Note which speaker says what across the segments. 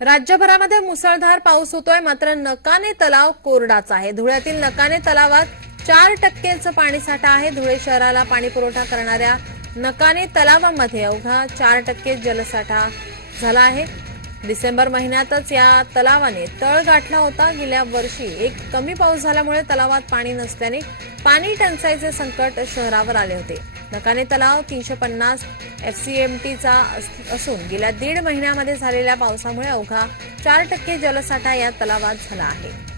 Speaker 1: राज्यभरामध्ये मुसळधार पाऊस होतोय. मात्र नकाने तलाव कोरडाचा आहे. धुळ्यातील नकाने तलावात चार टक्केचं पाणीसाठा आहे. धुळे शहराला पाणी पुरवठा करणाऱ्या नकाने तलावामध्ये अवघा चार टक्के जलसाठा झाला आहे. डिसेंबर महिन्यातच या तलावाने तळ गाठला होता. गेल्या वर्षी एक कमी पाऊस झाल्यामुळे तलावात पाणी नसल्याने पाणी टंचाईचे संकट शहरावर आले होते. नकाने तलाव तीनशे पन्नास एफ सी एम टीचा असून गेल्या दीड महिन्यामध्ये झालेल्या पावसामुळे अवघा चार टक्के जलसाठा या तलावात झाला आहे.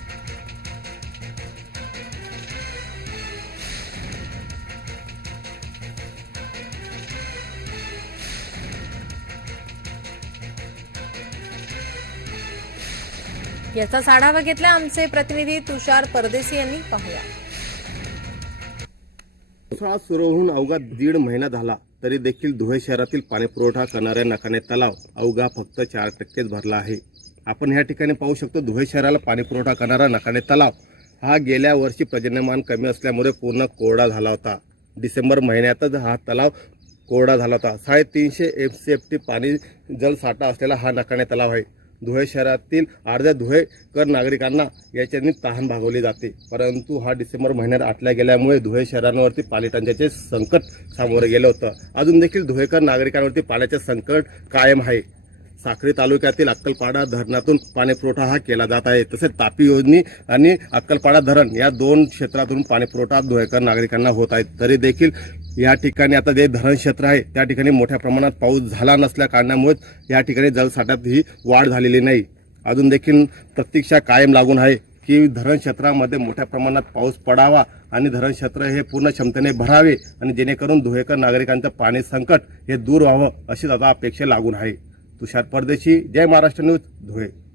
Speaker 1: याचाच आढावा घेतला आमचे प्रतिनिधी तुषार परदेशी यांनी. पाहूया.
Speaker 2: पावसाळा सुरू होऊन अवघा दीड महिना झाला तरी देखील धुळे शहरातील पाणीपुरवठा करणाऱ्या नकाने तलाव अवघा फक्त चार टक्केच भरला आहे. आपण ह्या ठिकाणी पाहू शकतो धुळे शहराला पाणीपुरवठा करणारा नकाने तलाव हा गेल्या वर्षी पर्जन्यमान कमी असल्यामुळे पूर्ण कोरडा झाला होता. डिसेंबर महिन्यातच हा तलाव कोरडा झाला होता. साडेतीनशे एफ सी एफ टी पाणी जलसाठा असलेला हा नकाने तलाव आहे. धुळे शहरातील अर्ध्या धुळेकर नागरिकांना याच्यानी तहान भागवली जाते. परंतु हा डिसेंबर महिन्यात आटल्या गेल्यामुळे धुळे शहरांवरती पाणी टंचाईचे संकट सामोरे गेलं होतं. अजून देखील धुळेकर नागरिकांवरती पाण्याचे संकट कायम आहे. साक्री तालुक्यातील अक्कलपाडा धरणातून पाणीपुरवठा हा केला जात आहे. तसेच तापी योजनी आणि अक्कलपाडा धरण या दोन क्षेत्रातून पाणीपुरवठा धुळेकर नागरिकांना होत आहे. तरी देखील या ठिकाणी आता जे धरण क्षेत्र आहे त्या ठिकाणी मोठ्या प्रमाणात पाऊस झाला नसल्या कारणामुळे या ठिकाणी जलसाठ्यात ही वाढ झालेली नाही. अजून देखील प्रतीक्षा कायम लागून आहे की धरण क्षेत्रामध्ये मोठ्या प्रमाणात पाऊस पडावा आणि धरण क्षेत्र हे पूर्ण क्षमतेने भरावे आणि जेणेकरून धुळेकर नागरिकांचं पाणी संकट हे दूर व्हावं अशीच आता अपेक्षा लागून आहे. तुषार परदेशी. जय महाराष्ट्र न्यूज धुळे.